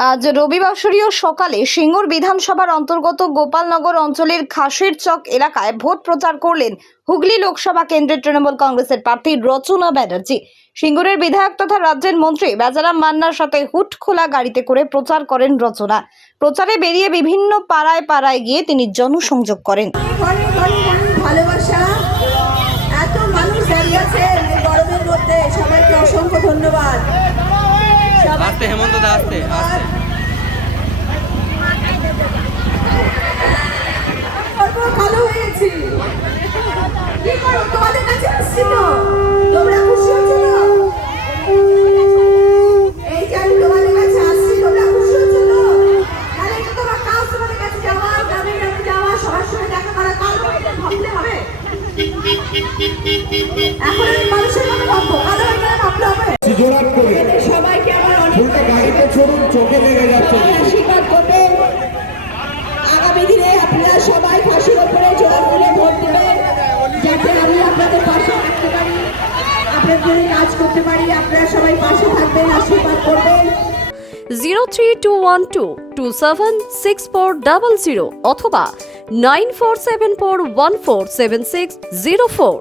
আজ রবিবাসরীয় সকালে সিঙ্গুর বিধানসভার অন্তর্গত গোপালনগর অঞ্চলের খাসির চক এলাকায় ভোট প্রচার করলেন হুগলি লোকসভা কেন্দ্রের তৃণমূল কংগ্রেসের প্রার্থী রচনা ব্যানার্জি। সিঙ্গুরের বিধায়ক তথা রাজ্যের মন্ত্রী বেজারাম মান্নার সাথে হুট খোলা গাড়িতে করে প্রচার করেন রচনা। প্রচারে বেরিয়ে বিভিন্ন পাড়ায় পাড়ায় গিয়ে তিনি জনসংযোগ করেন। আস্তে হেমন্ত দা আস্তে আস্তে। করব ভালো হয়েছি কি করো? তোমাদের কাছে আসছি তো। তোমরা খুশি হচ্ছো তো? এই যে আমি তোমাদের কাছে আসছি তোমরা খুশি হচ্ছো তো? তাহলে তো তোমার কাজ তোমাদের কাছে যাওয়া গ্রামে গ্রামে যাওয়া সবার সঙ্গে দেখা করা কাল ভাবলে হবে? এখন আমি মানুষের মতো ভাববো ভাবলে হবে। চোখে লেগে যাচ্ছে। আশীর্বাদ করবেন। আগামী দিনে আপনারা সবাই ফাঁসির ওপরে জোড়া করে ভোট দেবেন। যাতে আমি আপনাদের পাশে থাকতে পারি আপনাদের জন্য কাজ করতে পারি আপনারা সবাই পাশে থাকবেন আশীর্বাদ করবেন। Zero three two one two two seven six four double zero অথবা nine four seven four one four seven six zero four.